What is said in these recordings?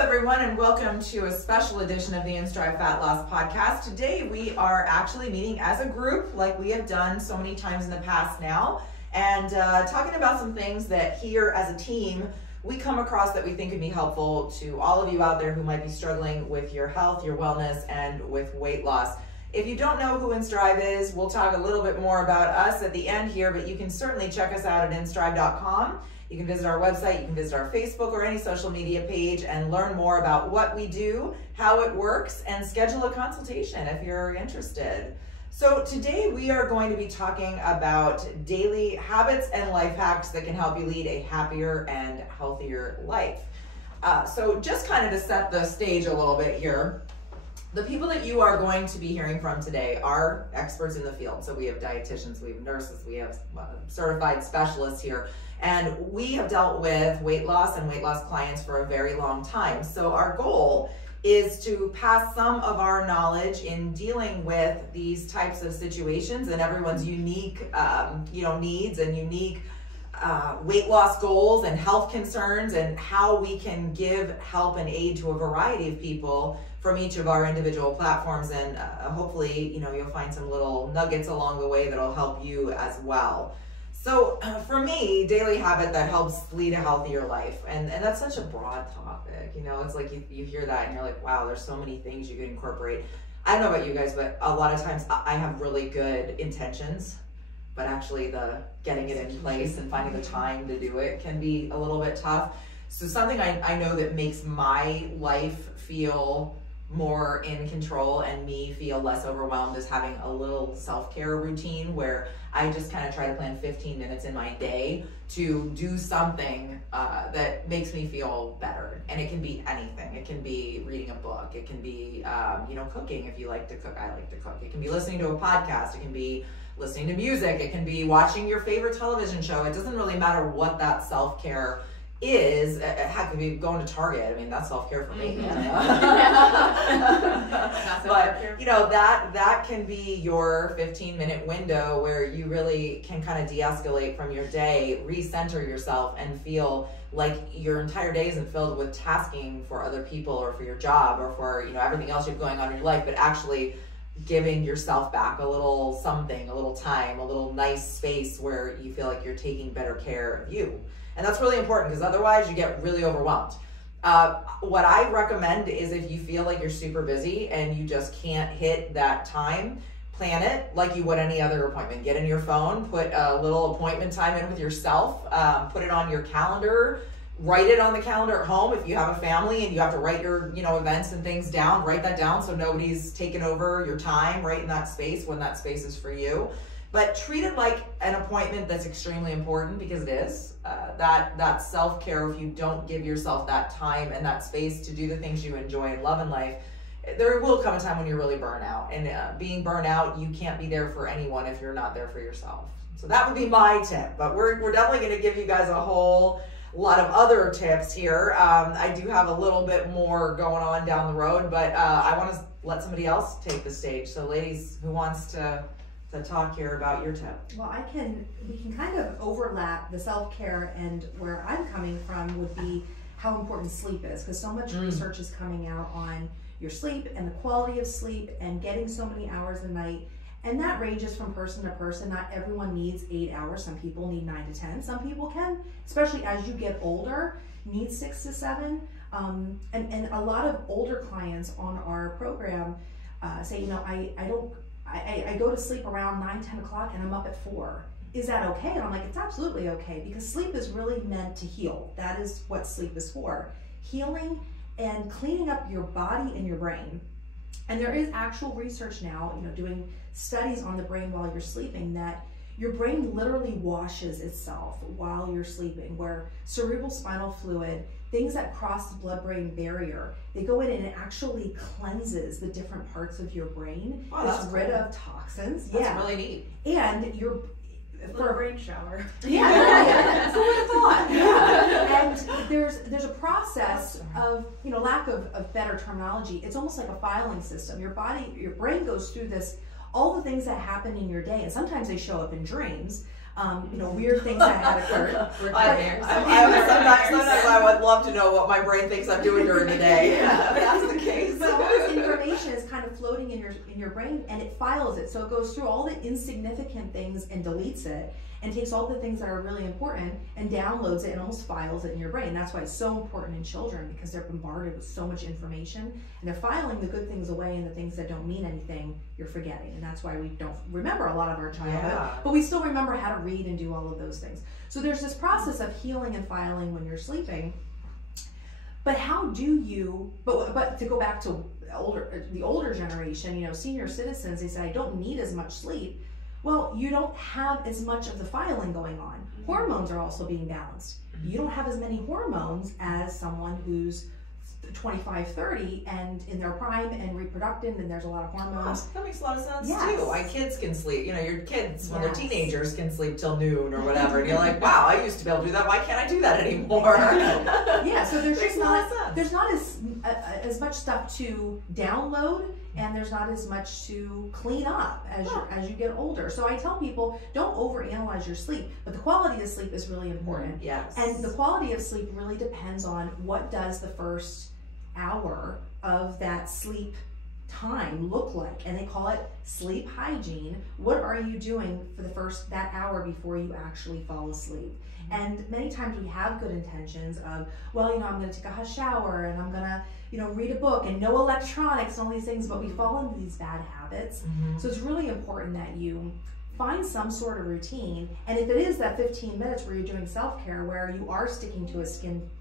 everyone, and welcome to a special edition of the InStriv Fat Loss Podcast. Today we are actually meeting as a group like we have done so many times in the past now, and talking about some things that here as a team we come across that we think could be helpful to all of you out there who might be struggling with your health, your wellness, and with weight loss. If you don't know who InStriv is, we'll talk a little bit more about us at the end here, but you can certainly check us out at instriv.com. You can visit our website, you can visit our Facebook or any social media page and learn more about what we do, how it works, and schedule a consultation if you're interested. So today we are going to be talking about daily habits and life hacks that can help you lead a happier and healthier life. So just kind of to set the stage a little bit here, the people that you are going to be hearing from today are experts in the field. So we have dietitians, we have nurses, we have certified specialists here. And we have dealt with weight loss and weight loss clients for a very long time. So our goal is to pass some of our knowledge in dealing with these types of situations and everyone's unique needs and unique weight loss goals and health concerns, and how we can give help and aid to a variety of people from each of our individual platforms. And hopefully, you'll find some little nuggets along the way that'll help you as well. So for me, daily habit that helps lead a healthier life, and that's such a broad topic, it's like you hear that and you're like, wow, there's so many things you can incorporate. I don't know about you guys, but a lot of times I have really good intentions, but actually the getting it in place and finding the time to do it can be a little bit tough. So something I know that makes my life feel more in control and me feel less overwhelmed is having a little self-care routine where I just kind of try to plan 15 minutes in my day to do something that makes me feel better. And it can be anything. It can be reading a book. It can be, cooking if you like to cook. I like to cook. It can be listening to a podcast. It can be listening to music. It can be watching your favorite television show. It doesn't really matter what that self-care is. Heck, if you going to Target, I mean, that's self-care for me. But that can be your 15-minute window where you really can kind of de-escalate from your day, recenter yourself, and feel like your entire day isn't filled with tasking for other people or for your job or for everything else you have going on in your life, but actually giving yourself back a little something, a little time, a little nice space where you feel like you're taking better care of you. And that's really important, because otherwise you get really overwhelmed. What I recommend is, if you feel like you're super busy and you just can't hit that time, plan it like you would any other appointment. Get in your phone, put a little appointment time in with yourself, put it on your calendar, write it on the calendar at home. If you have a family and you have to write your events and things down, write that down so nobody's taken over your time right in that space when that space is for you. But treat it like an appointment that's extremely important, because it is. That self-care, if you don't give yourself that time and that space to do the things you enjoy and love in life, there will come a time when you're really burnt out. And being burnt out, you can't be there for anyone if you're not there for yourself. So that would be my tip. But we're definitely going to give you guys a whole lot of other tips here. I do have a little bit more going on down the road, but I want to let somebody else take the stage. So ladies, who wants to talk here about your tip? Well, we can kind of overlap the self-care, and where I'm coming from would be how important sleep is, because so much research is coming out on your sleep and the quality of sleep and getting so many hours a night. And that ranges from person to person. Not everyone needs 8 hours. Some people need 9 to 10. Some people can, especially as you get older, need 6 to 7. And a lot of older clients on our program say, I go to sleep around 9, 10 o'clock and I'm up at 4. Is that okay? And I'm like, it's absolutely okay, because sleep is really meant to heal. That is what sleep is for. Healing and cleaning up your body and your brain. And there is actual research now, doing studies on the brain while you're sleeping, that your brain literally washes itself while you're sleeping, where cerebral spinal fluid, things that cross the blood-brain barrier, they go in and it actually cleanses the different parts of your brain. Oh, gets rid of toxins. That's really neat. And for a brain shower. Yeah, that's what I thought. Yeah. And there's a process of, lack of better terminology. It's almost like a filing system. Your brain goes through this, all the things that happen in your day, and sometimes they show up in dreams. weird things that had occurred. Sometimes I would love to know what my brain thinks I'm doing during the day. Yeah, if that's the case. But all this information is kind of floating in your brain, and it files it. So it goes through all the insignificant things and deletes it, and takes all the things that are really important and downloads it and almost files it in your brain. That's why it's so important in children, because they're bombarded with so much information, and they're filing the good things away, and the things that don't mean anything you're forgetting. And that's why we don't remember a lot of our childhood, but we still remember how to read and do all of those things. So there's this process of healing and filing when you're sleeping. But how do you, but to go back to the older generation, senior citizens, they say, I don't need as much sleep. Well, you don't have as much of the filing going on. Hormones are also being balanced. You don't have as many hormones as someone who's 25, 30 and in their prime and reproductive, and there's a lot of hormones. That makes a lot of sense too. My kids can sleep. Your kids, when they're teenagers, can sleep till noon or whatever. And you're like, wow, I used to be able to do that. Why can't I do that anymore? Yeah, so there's just not as much stuff to download, and there's not as much to clean up as you get older. So I tell people, don't overanalyze your sleep, but the quality of sleep is really important. Yes. And the quality of sleep really depends on what does the first hour of that sleep time look like, and they call it sleep hygiene. What are you doing for that hour before you actually fall asleep? And many times we have good intentions of, well, I'm going to take a hot shower, and I'm going to, read a book, and no electronics and all these things, but we fall into these bad habits. So it's really important that you find some sort of routine. And if it is that 15 minutes where you're doing self-care, where you are sticking to a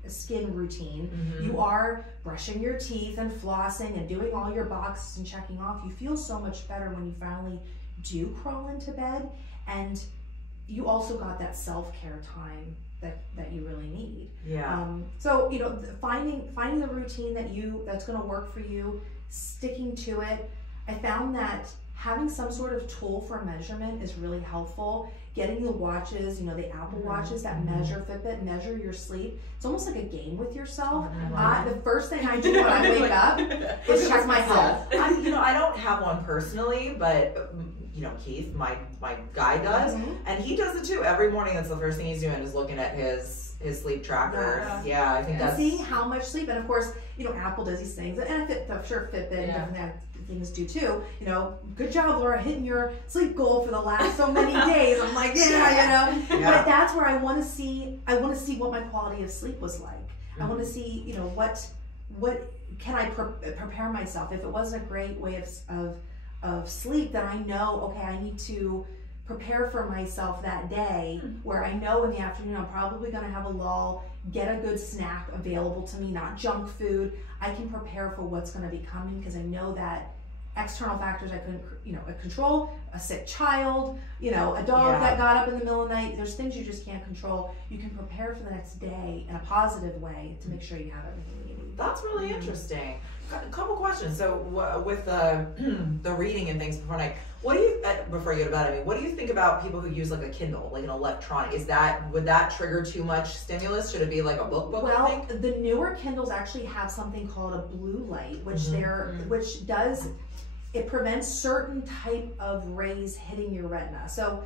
skin routine, you are brushing your teeth and flossing and doing all your boxes and checking off, you feel so much better when you finally do crawl into bed. And you also got that self-care time that you really need. Yeah. So finding the routine that's going to work for you, sticking to it. I found that having some sort of tool for measurement is really helpful. Getting the watches, the Apple watches that measure Fitbit, measure your sleep. It's almost like a game with yourself. The first thing I do when I wake up is check my health. I don't have one personally, but Keith, my guy does, and he does it too. Every morning, that's the first thing he's doing, is looking at his sleep tracker. Yeah, I think that's seeing how much sleep. And of course, Apple does these things, and I'm sure Fitbit and different things do too. Good job, Laura, hitting your sleep goal for the last so many days. I'm like, But that's where I want to see what my quality of sleep was like. I want to see, what can I prepare myself. If it wasn't a great way of sleep, then I know, okay, I need to prepare for myself that day, where I know in the afternoon I'm probably going to have a lull, get a good snack available to me, not junk food. I can prepare for what's going to be coming, because I know that external factors I couldn't control, a sick child, a dog that got up in the middle of the night. There's things you just can't control. You can prepare for the next day in a positive way to make sure you have everything you need. That's really interesting. A couple questions. So with the reading and things before night, before you go to bed, what do you think about people who use like a Kindle, like an electronic? Would that trigger too much stimulus? Should it be like a book? Well, the newer Kindles actually have something called a blue light, which it prevents certain type of rays hitting your retina. So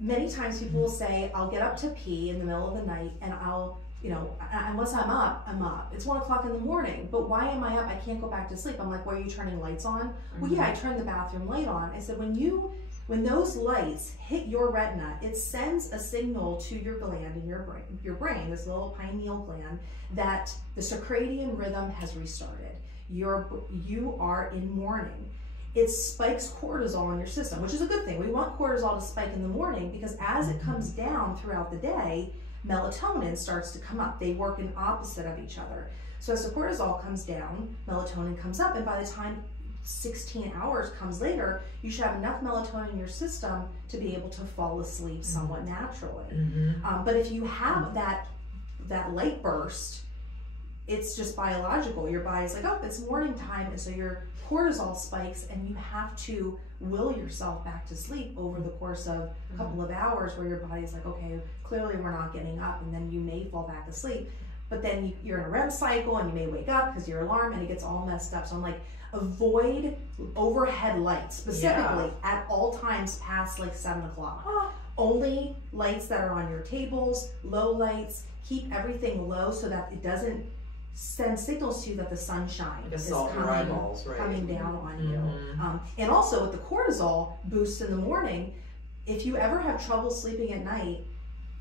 many times people will say, I'll get up to pee in the middle of the night, and and once I'm up, I'm up. It's 1 o'clock in the morning, but why am I up? I can't go back to sleep. I'm like, why are you turning lights on? Well, yeah, I turned the bathroom light on. I said, when those lights hit your retina, it sends a signal to your gland in your brain, this little pineal gland, that the circadian rhythm has restarted. You are in mourning. It spikes cortisol in your system, which is a good thing. We want cortisol to spike in the morning, because as it comes down throughout the day, melatonin starts to come up. They work in opposite of each other. So as the cortisol comes down, melatonin comes up, and by the time 16 hours comes later, you should have enough melatonin in your system to be able to fall asleep somewhat naturally. But if you have that light burst, it's just biological. Your body's like, oh, it's morning time, and so your cortisol spikes, and you have to will yourself back to sleep over the course of a couple of hours, where your body's like, okay, clearly we're not getting up, and then you may fall back asleep. But then you're in a REM cycle, and you may wake up because your alarm, and it gets all messed up. So I'm like, avoid overhead lights, specifically at all times past like 7 o'clock. only lights that are on your tables, low lights, keep everything low so that it doesn't send signals to you that the sunshine is coming down on you. And also with the cortisol boost in the morning, if you ever have trouble sleeping at night,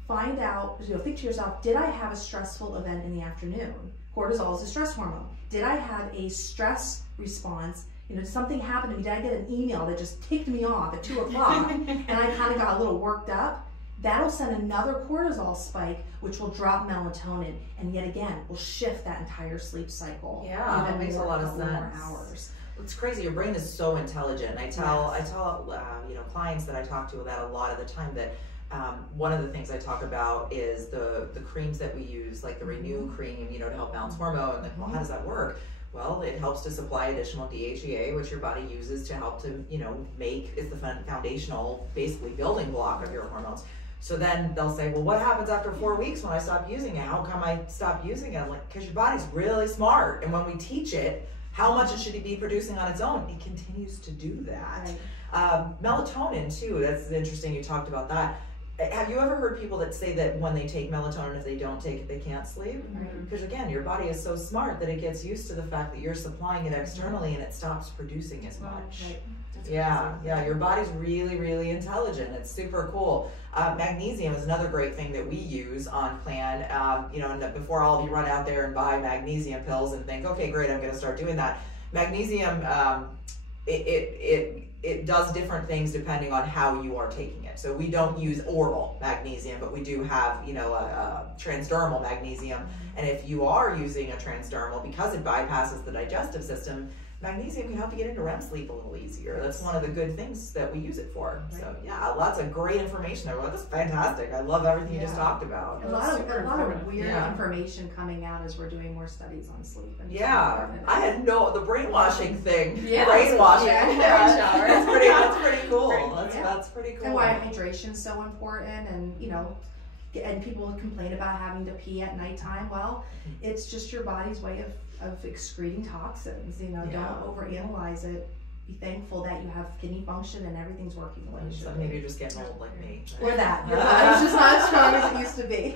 find out, think to yourself, did I have a stressful event in the afternoon? Cortisol is a stress hormone. Did I have a stress response? Did something happen to me? Did I get an email that just ticked me off at 2 o'clock and I kind of got a little worked up? That'll send another cortisol spike, which will drop melatonin, and yet again, will shift that entire sleep cycle. Yeah, that makes a lot of sense. Hours. It's crazy. Your brain is so intelligent. I tell clients that I talk to that a lot of the time that one of the things I talk about is the creams that we use, like the Renew cream, to help balance hormone. Like, well, how does that work? Well, it helps to supply additional DHEA, which your body uses to help to, make is the foundational, basically building block of your hormones. So then they'll say, well, what happens after 4 weeks when I stop using it? How come I stop using it? I'm like, because your body's really smart. And when we teach it how much it should be producing on its own, it continues to do that. Right. Melatonin, too, that's interesting you talked about that. Have you ever heard people that say that when they take melatonin, if they don't take it, they can't sleep? Because again, your body is so smart that it gets used to the fact that you're supplying it externally and it stops producing as much. Right. Yeah, your body's really, really intelligent. It's super cool. Magnesium is another great thing that we use on Plan. And before all of you run out there and buy magnesium pills and think, okay, great, I'm going to start doing that. Magnesium, it does different things depending on how you are taking it. So we don't use oral magnesium, but we do have, a transdermal magnesium. And if you are using a transdermal, because it bypasses the digestive system, magnesium can help you get into REM sleep a little easier. That's one of the good things that we use it for. Right. So yeah, lots of great information there. Well, that's fantastic. I love everything you just talked about. A lot of weird information coming out as we're doing more studies on sleep. And I had the brainwashing thing. Brainwashing. That's pretty cool. That's pretty cool. And why hydration is so important, and and people complain about having to pee at nighttime. Well, it's just your body's way of excreting toxins. Don't overanalyze it. Be thankful that you have kidney function and everything's working the way it should. Maybe you're just getting old like me. Or that. Your body's just not as strong as it used to be.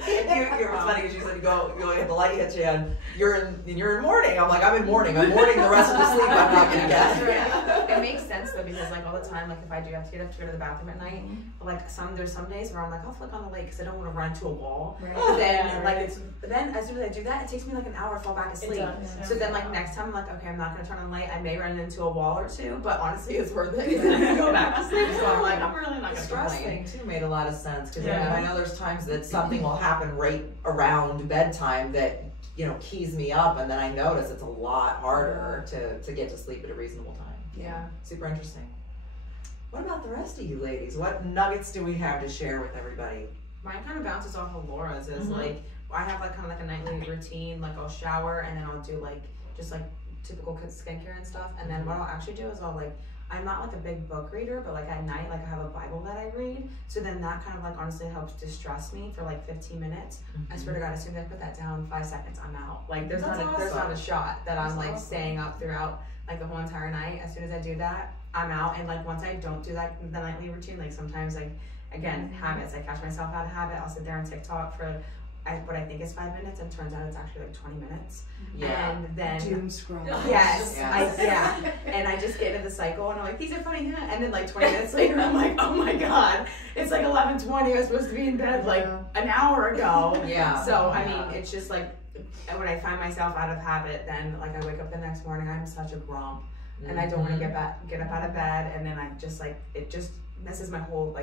You're funny because you said the light hits you and you're in mourning. I'm like, I'm in mourning. I'm mourning the rest of the sleep I'm not going to get. It makes sense though, because all the time, if I do have to get up to go to the bathroom at night, but there's some days where I'm like, I'll flick on the light because I don't want to run into a wall. Right. But then as soon as I do that, it takes me an hour to fall back asleep. So then next time I'm like, okay, I'm not going to turn on the light. I may run into a wall or two, but honestly, it's worth it because then I go back to sleep. So I'm like, I'm really not going to complain. The stress thing too made a lot of sense because I know there's times that something will happen right around bedtime that keys me up, and then I notice it's a lot harder to get to sleep at a reasonable time. Yeah, super interesting. What about the rest of you ladies? What nuggets do we have to share with everybody? Mine kind of bounces off of Laura's. Is I have a nightly routine. I'll shower and then I'll do just typical skincare and stuff. And then what I'll actually do is I'm not a big book reader, but at night I have a Bible that I read. So then that kind of honestly helps distress me for 15 minutes. I swear to God, as soon as I put that down, 5 seconds, I'm out. There's not a shot that I'm staying up throughout the whole entire night. As soon as I do that, I'm out. And once I don't do that, the nightly routine, sometimes again, habits, I catch myself out of habit. I'll sit there on TikTok for what I think is 5 minutes, and turns out it's actually 20 minutes. Yeah. And then doom scroll. Yes. And I just get into the cycle, and I'm like, these are funny, and then 20 minutes later, I'm like, oh my God, it's 11:20. I was supposed to be in bed an hour ago. Yeah. So I mean, it's just when I find myself out of habit, then I wake up the next morning, I'm such a grump, and I don't want to get up out of bed, and then I just it just messes my whole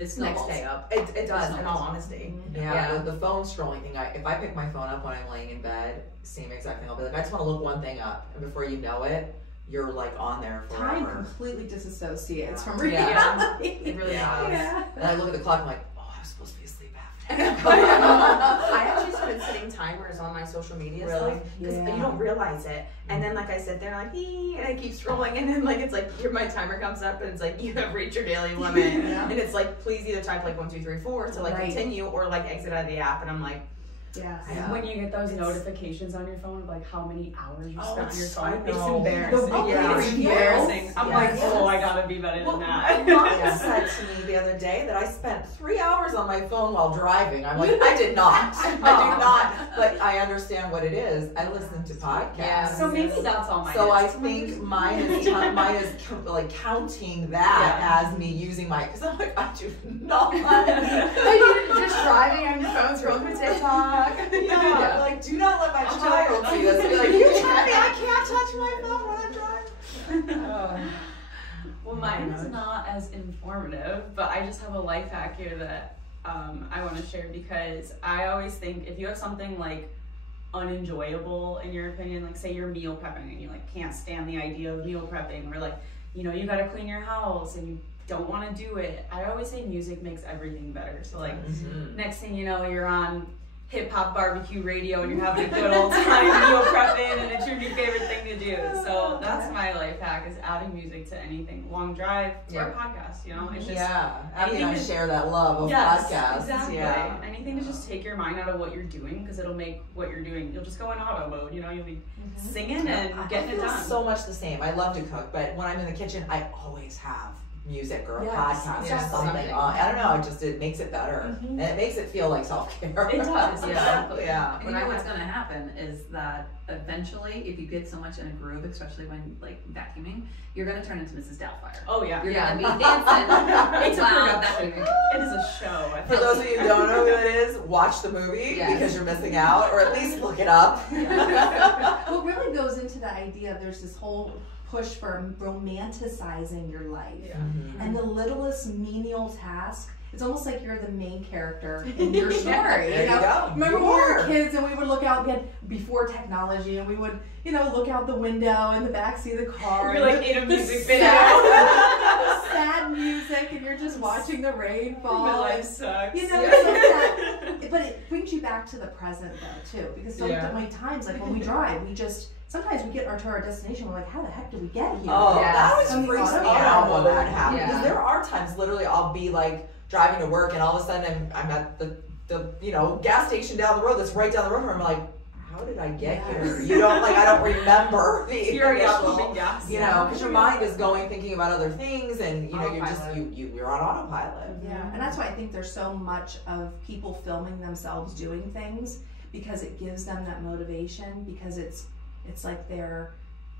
it's next day up. It does, in all honesty. Yeah. The phone scrolling thing, if I pick my phone up when I'm laying in bed, same exact thing. I'll be I just want to look one thing up, and before you know it, you're on there forever. Time completely disassociates from reality. Yeah. It really does. Yeah. And I look at the clock, I'm like, oh, I was supposed to be asleep after. I actually started setting timers on my social media stuff because you don't realize it, and then I sit there and I keep scrolling, and then it's my timer comes up and it's you have reached your daily limit, and it's please either type 1 2 3 4 to continue or exit out of the app, and I'm like, Yes. Yeah. When you get those notifications on your phone of like how many hours you spent on your phone, I it's know. embarrassing. Yeah. It's embarrassing. I'm like, Yes. oh, I gotta be better than that. Mom said to me the other day that I spent 3 hours on my phone while driving. I'm like, I did not. I do not. But I understand what it is. I listen to podcasts. Yeah. So maybe that's all mine So is. I think mine is like counting that as me using my, because I'm like, I do not. You're just driving on your phone, scrolling through TikTok. Yeah, like do not let my child see this. Be like, you tell me I can't touch my phone when I'm driving. Well, mine is not as informative, but I just have a life hack here that I want to share, because I always think if you have something like unenjoyable in your opinion, like say you're meal prepping and you like can't stand the idea of meal prepping, or like, you know, you got to clean your house and you don't want to do it, I always say music makes everything better. So like next thing you know, you're on hip hop barbecue radio and you're having a good old time meal prepping, and it's your new favorite thing to do. So that's my life hack, is adding music to anything, long drive or podcast, you know. It's just Abby and I share that love of podcasts. Exactly. Yeah. Anything to just take your mind out of what you're doing, because it'll make what you're doing, you'll just go in auto mode, you know, you'll be singing and getting it done. So much the same. I love to cook, but when I'm in the kitchen, I always have music or a podcast or something on. I don't know, it makes it better. And it makes it feel like self-care. It does, yeah. And you know what's going to happen is that eventually, if you get so much in a groove, especially when like vacuuming, you're going to turn into Mrs. Doubtfire. Oh yeah. You're going to be dancing. It's a production. It is a show. For those of you who don't know who it is, watch the movie because you're missing out, or at least look it up. What really goes into the idea, there's this whole push for romanticizing your life. And the littlest menial task, it's almost like you're the main character in your story. There you go. Remember when we were kids and we would look out, we had before technology, and we would, you know, look out the window in the backseat of the car. You're like in a music video. Sad music, and you're just watching the rain fall. My life sucks. You know, it's like that. But it brings you back to the present though too, because so many times, like when we drive, sometimes we get to our destination, we're like, how the heck did we get here? Oh, that always freaks me out when that happens. Yeah. Because there are times, literally, I'll be like driving to work, and all of a sudden I'm at the gas station down the road that's right down the road from me. I'm like, how did I get here? You don't I don't remember the You're initial, gas. you know, because your mind is going thinking about other things, and you know you're on autopilot. Yeah, and that's why I think there's so much of people filming themselves doing things, because it gives them that motivation, because it's like they're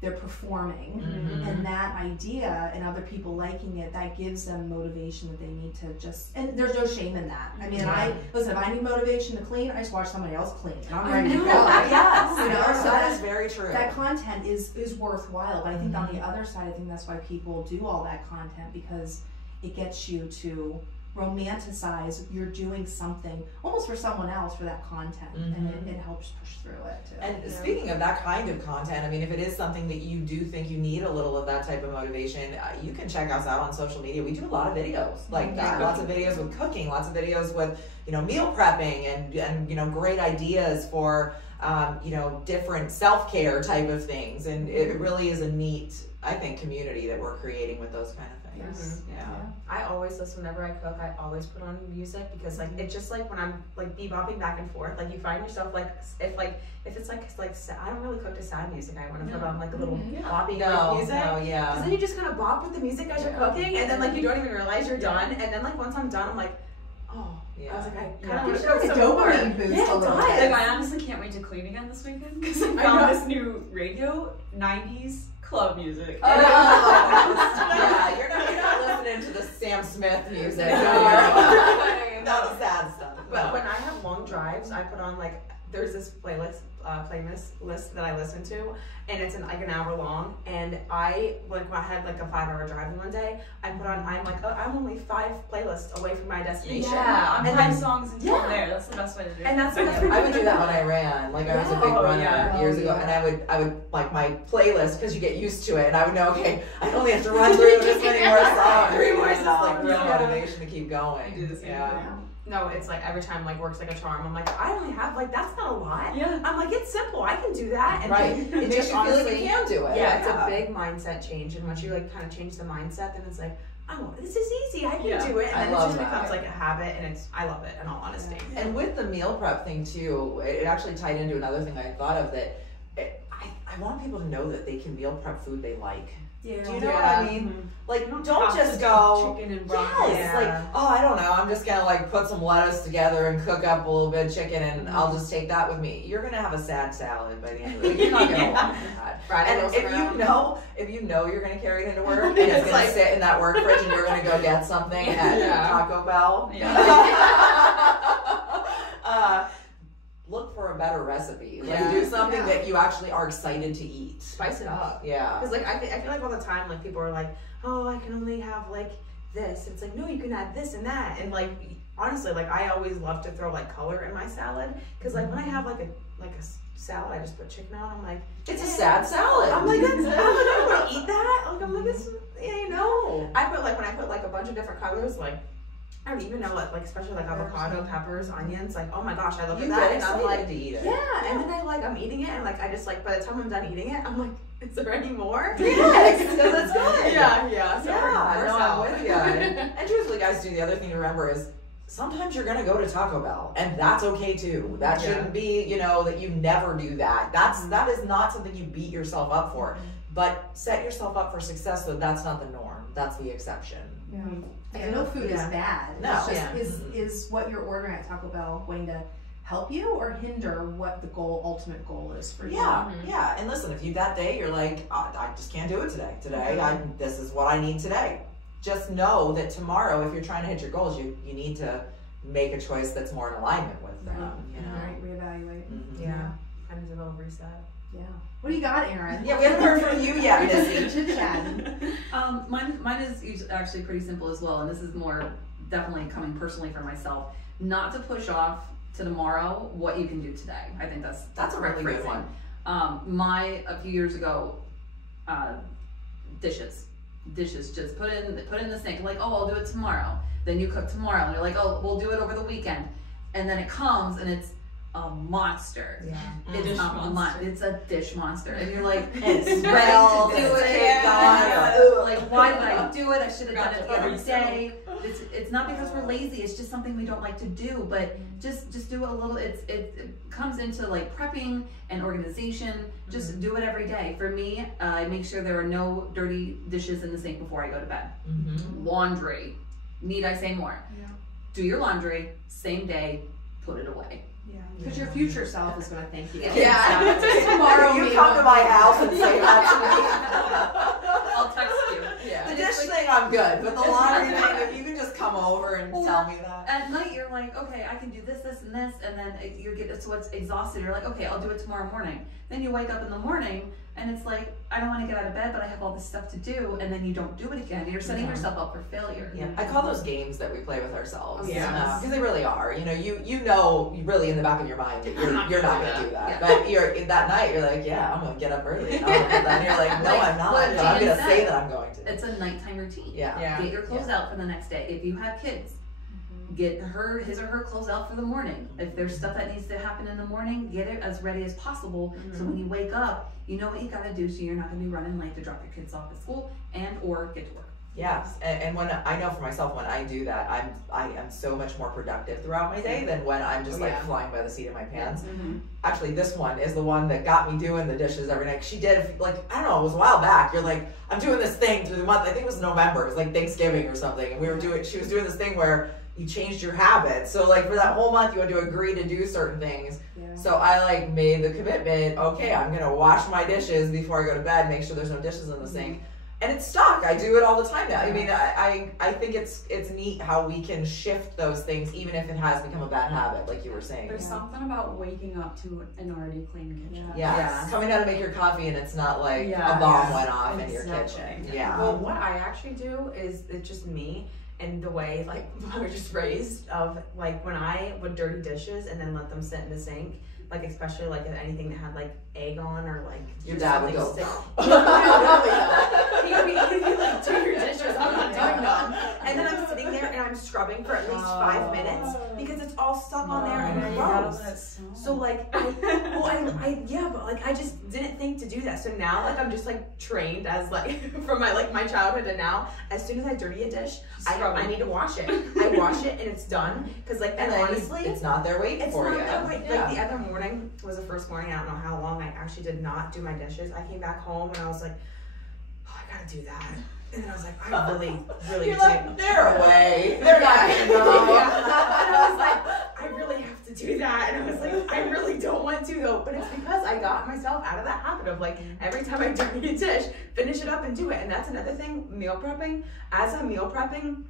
performing, and that idea and other people liking it, that gives them motivation that they need to just, and there's no shame in that. I mean, listen, if I need motivation to clean, I just watch somebody else clean, and I'm ready to go. Yes, you know, so that is very true. That content is worthwhile, but I think on the other side, I think that's why people do all that content, because it gets you to romanticize you're doing something almost for someone else for that content, and it helps push through it too. And speaking of that kind of content, I mean, if it is something that you do think you need a little of that type of motivation, you can check us out on social media. We do a lot of videos like that, lots of videos with cooking, lots of videos with, you know, meal prepping, and you know, great ideas for you know, different self-care type of things, and it really is a neat, I think, community that we're creating with those kind of things. I always listen whenever I cook. I always put on music, because like it's just like when I'm like bebopping back and forth, like you find yourself like if it's like I don't really cook to sad music. I want to put on like a little boppy music. Because then you just kind of bop with the music as you're cooking, and then like you don't even realize you're done, and then like once I'm done, I'm like, oh. I was like, I kind of want to cook some more. Like, I honestly can't wait to clean again this weekend, because I found this new radio, 90s club music. Oh, yeah, you're not listening to the Sam Smith music. Not the sad stuff. But when I have long drives, I put on like, there's this playlist list that I listen to, and it's like an hour long, and I like when I had like a 5-hour drive one day, I'm like, I'm only 5 playlists away from my destination. Yeah, I'm 5 songs until I'm there. That's the best way to do it. And that's what I would do that when I ran. Like I was a big runner years ago, and I would like my playlist, because you get used to it, and I would know, okay, I only have to run through this many more songs. 3 more It's just like songs. real motivation to keep going. I do the same thing. No, it's like every time like works like a charm. I'm like, I only have like, that's not a lot. Yeah. I'm like, it's simple. I can do that. And It makes you feel like you can do it. Yeah, it's a big mindset change. And once you like kind of change the mindset, then it's like, oh, this is easy. I can Yeah. do it. And I then it love just that. becomes like a habit, and I love it, in all honesty. And with the meal prep thing too, it actually tied into another thing I thought of that I want people to know that they can meal prep food they like. Yeah. Do you know what I mean? Like, You don't have just to go, do chicken and broccoli. yes, Yeah. like, oh, I don't know, I'm just gonna like put some lettuce together and cook up a little bit of chicken and I'll just take that with me. You're gonna have a sad salad by the end of the week. You're not gonna want that. Friday And rolls if around. you know you're gonna carry it into work and it's gonna sit in that work fridge and you're gonna go get something at Yeah. Taco Bell. Yeah. Look for a better recipe. Like Yeah. do something Yeah. that you actually are excited to eat. Spice it up. Yeah. Because like I feel like all the time like people are like, oh, I can only have like this. It's like, no, you can add this and that. And like honestly, like I always love to throw like color in my salad. Because like when I have like a salad, I just put chicken on. I'm like, It's a sad salad. I'm like, I'm like, I don't want to eat that. Like I'm like, it's, yeah, you know. No. I put like when I put like a bunch of different colors, like I don't even know what, like especially like avocado, peppers, onions. Like, oh my gosh, I look You at that get and I'm excited like, to eat it. yeah. And then I'm eating it and like I just like by the time I'm done eating it, I'm like, is there any more? Yes, because it's good. Yeah. So Yeah, works no, out. I'm with you. And truthfully, guys, the other thing to remember is sometimes you're gonna go to Taco Bell, and that's okay too. That shouldn't be, that you never do that. That is not something you beat yourself up for. But set yourself up for success, so that's not the norm. That's the exception. Yeah, no food is bad. No. It's just, is what you're ordering at Taco Bell going to help you or hinder what the ultimate goal is for you? Yeah. And listen, if that day you're like, I just can't do it today. This is what I need today. Just know that tomorrow, if you're trying to hit your goals, you need to make a choice that's more in alignment with them. Right, reevaluate. Mhm. Yeah. I need to go reset. Yeah. What do you got, Aaron? Yeah, we haven't heard from you yet, Missy. Chit-chatting. Mine is actually pretty simple as well, and this is more definitely coming personally for myself. Not to push off to tomorrow what you can do today. I think that's a really good one. A few years ago, dishes just put in the sink. Like, oh, I'll do it tomorrow. Then you cook tomorrow, and you're like, oh, we'll do it over the weekend. And then it comes and it's a monster. Yeah. It's it's a dish monster, and you're like, It ready smells, to do it's it. chaotic. Like, why did I do it? I should have done it the other Gotcha. day. It's not because we're lazy. It's just something we don't like to do. But just do it a little. It comes into like prepping and organization. Just do it every day. For me, I make sure there are no dirty dishes in the sink before I go to bed. Laundry. Need I say more? Yeah. Do your laundry same day. Put it away. Because your future self is going to thank you. Yeah. Tomorrow You maybe come to my won't be. house and say that I'll text you. to me. Yeah. The dish thing, I'm good. But the laundry thing, if you can just come over and tell me that. At night, you're like, okay, I can do this, and then you get so it's exhausted. You're like, okay, I'll do it tomorrow morning. Then you wake up in the morning, and it's like, I don't want to get out of bed, but I have all this stuff to do, and then you don't do it again. You're setting yourself up for failure. Yeah, I call those games that we play with ourselves. Yes. Because they really are. You know, really in the back of your mind that you're not going to do that. But that night, you're like, yeah, I'm going to get up early. And then you're like, no, I'm not. What But I'm Jan going to said. say that I'm going to. It's a nighttime routine. Yeah. Get your clothes out for the next day. If you have kids, get his or her clothes out for the morning. If there's stuff that needs to happen in the morning, get it as ready as possible. So when you wake up, you know what you gotta do, so you're not gonna be running late to drop your kids off at school and or get to work. Yes, and when I know for myself, when I do that, I am so much more productive throughout my day than when I'm just flying by the seat of my pants. Actually, this one is the one that got me doing the dishes every night. She did, like, I don't know, it was a while back. You're like, I'm doing this thing through the month. I think it was November. It was like Thanksgiving or something, and she was doing this thing where you changed your habits. So like for that whole month, you had to agree to do certain things. Yeah. So I like made the commitment, okay, I'm gonna wash my dishes before I go to bed, make sure there's no dishes in the sink. And it's stuck. I do it all the time now. I mean, I think it's neat how we can shift those things even if it has become a bad habit, like you were saying. There's something about waking up to an already clean kitchen. Yeah. Coming down to make your coffee and it's not like Yeah. a bomb went off in your Exactly. kitchen. Yeah. Well, what I actually do is it's just me and the way like I was just raised of like when I would dirty dishes and then let them sit in the sink, like especially like if anything that had like egg on or like Your dad would something go. stick. He'd be like, do your dishes. I'm not doing them. And then I'm sitting there and I'm scrubbing for at least 5 minutes because it's all stuck on there and gross. So like, but like I just didn't think to do that. So now like I'm just like trained as like from my childhood to now. As soon as I dirty a dish, I need to wash it. I wash it and it's done. Cause like, and honestly, it's not there waiting for you. Like the other morning was the first morning. I don't know how long I actually did not do my dishes. I came back home and I was like, oh, I gotta do that. And then I was like, I really You're like, they're away. They're not gonna go. And I was like, I really have to do that. And I was like, I really don't want to though. But it's because I got myself out of that habit of like, every time I dirty a dish, finish it up and do it. And that's another thing, meal prepping. As I'm meal prepping,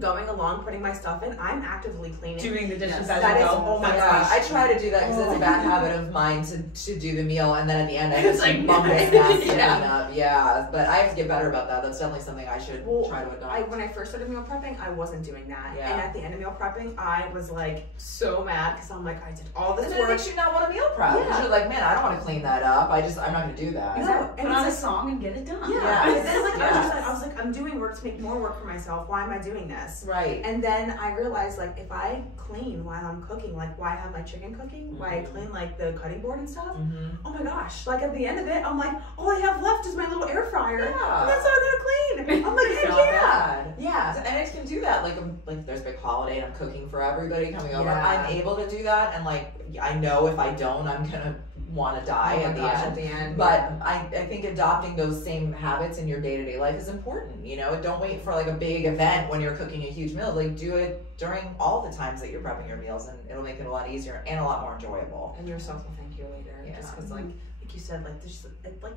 going along, putting my stuff in, I'm actively cleaning. Doing the dishes as that you is, go. oh my gosh. I try to do that because it's a bad habit of mine to do the meal, and then at the end I just like bump this mess cleaning up. Yeah, but I have to get better about that. That's definitely something I should try to adopt. When I first started meal prepping, I wasn't doing that. Yeah. And at the end of meal prepping, I was like so mad because I'm like, I did all this and work. it makes you not want to meal prep. Yeah. You're like, man, I don't want to clean that up. I'm not going to do that. Exactly. Put on a song and get it done. Yeah. And then like, I was like, I'm doing work to make more work for myself. Why am I doing this? Right. And then I realized, like, if I clean while I'm cooking, like, why I have my chicken cooking, why I clean, like, the cutting board and stuff, oh my gosh, like, at the end of it, I'm like, all I have left is my little air fryer, and that's all I'm gonna clean. I'm like, heck bad. Yeah. And I can do that, like there's a big holiday and I'm cooking for everybody coming over. Yeah. I'm able to do that, and, like, I know if I don't, I'm gonna want to die at the end. But I think adopting those same habits in your day-to-day life is important. You know, don't wait for like a big event when you're cooking a huge meal. Like, do it during all the times that you're prepping your meals, and it'll make it a lot easier and a lot more enjoyable. And yourself will thank you later. Yeah. Just because, like you said, like there's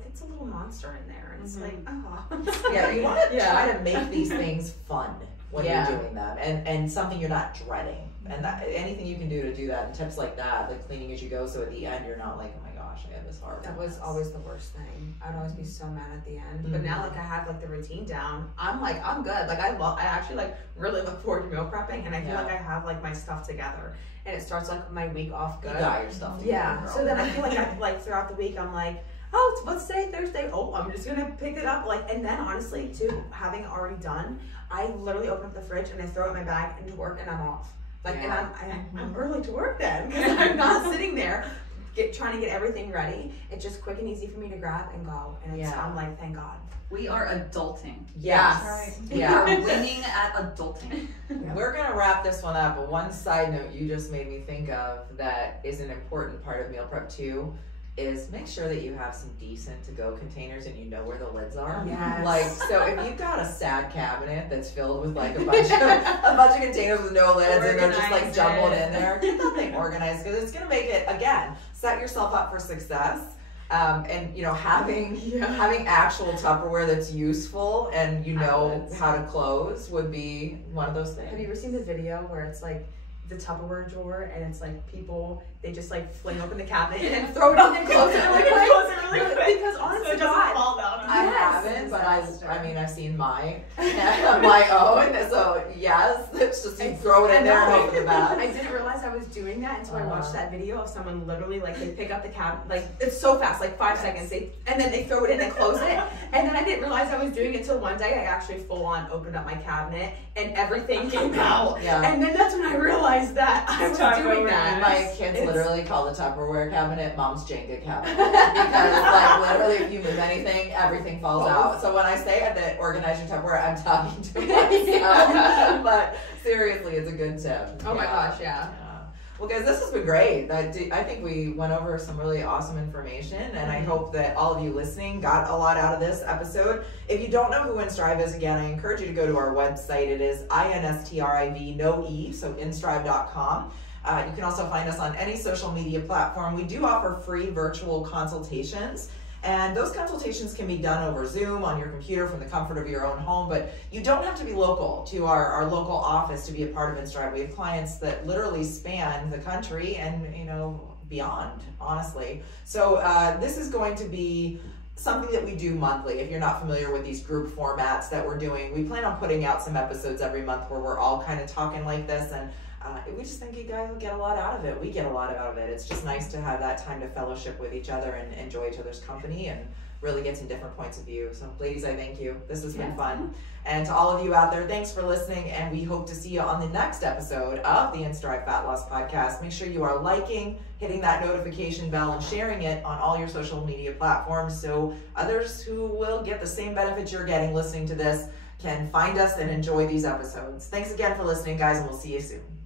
it's a little monster in there, and it's like, oh. Yeah, you want to try to make these things fun when you're doing them, and something you're not dreading. And that, anything you can do to do that, and tips like that, like cleaning as you go, so at the end you're not like, oh my gosh, I have this hard. That was always the worst thing. I'd always be so mad at the end. But now, like, I have like the routine down. I'm like, I'm good. Like, I actually like really look forward to meal prepping, and I feel like I have like my stuff together, and it starts like my week off good. You got your stuff together. Yeah. So then I feel like throughout the week I'm like, oh, what's today? Thursday. Oh, I'm just gonna pick it up. Like, and then honestly, too, having it already done, I literally open up the fridge and I throw it in my bag into work, and I'm off. Like, and I'm early to work then, because I'm not sitting there trying to get everything ready. It's just quick and easy for me to grab and go. And it's, I'm like, thank God. We are adulting. Yes. Right. Yeah. We are winning at adulting. We're going to wrap this one up, but one side note you just made me think of that is an important part of meal prep too is make sure that you have some decent to-go containers and you know where the lids are. Yes. Like, so if you've got a sad cabinet that's filled with like a bunch of containers with no lids and they're just like jumbled in there, get that thing organized, because it's gonna make it, again, set yourself up for success. And you know, having actual Tupperware that's useful and you know how to close would be one of those things. Have you ever seen the video where it's like the Tupperware drawer and it's like people, they just like fling open the cabinet and then throw it in and close it really quick? Because honestly, so it fall down. I haven't, but I mean, I've seen my own. So yes, it's just you throw it in there and hope for the best. I didn't realize I was doing that until I watched that video of someone literally like they pick up the cabinet, like it's so fast, like 5 seconds, and then they throw it in and close it. And then I didn't realize I was doing it till one day I actually full on opened up my cabinet and everything came out. Yeah. And then that's when I realized that I was doing that. My kids literally call the Tupperware cabinet Mom's Jenga cabinet, because like literally if you move anything, everything falls out. So when I say that organize your Tupperware, I'm talking to myself. But seriously, it's a good tip. Oh my gosh, yeah. Well, guys, this has been great. I think we went over some really awesome information, and I hope that all of you listening got a lot out of this episode. If you don't know who InStriv is, again, I encourage you to go to our website. It is INSTRIV, no E, so InStriv.com. You can also find us on any social media platform. We do offer free virtual consultations. And those consultations can be done over Zoom on your computer from the comfort of your own home, but you don't have to be local to our local office to be a part of InStriv. We have clients that literally span the country and, you know, beyond, honestly. So this is going to be something that we do monthly. If you're not familiar with these group formats that we're doing, we plan on putting out some episodes every month where we're all kind of talking like this, and we just think you guys will get a lot out of it. We get a lot out of it. It's just nice to have that time to fellowship with each other and enjoy each other's company and really get some different points of view. So ladies, I thank you. This has been fun. And to all of you out there, thanks for listening, and we hope to see you on the next episode of the InStriv Fat Loss Podcast. Make sure you are liking, hitting that notification bell, and sharing it on all your social media platforms so others who will get the same benefits you're getting listening to this can find us and enjoy these episodes. Thanks again for listening, guys, and we'll see you soon.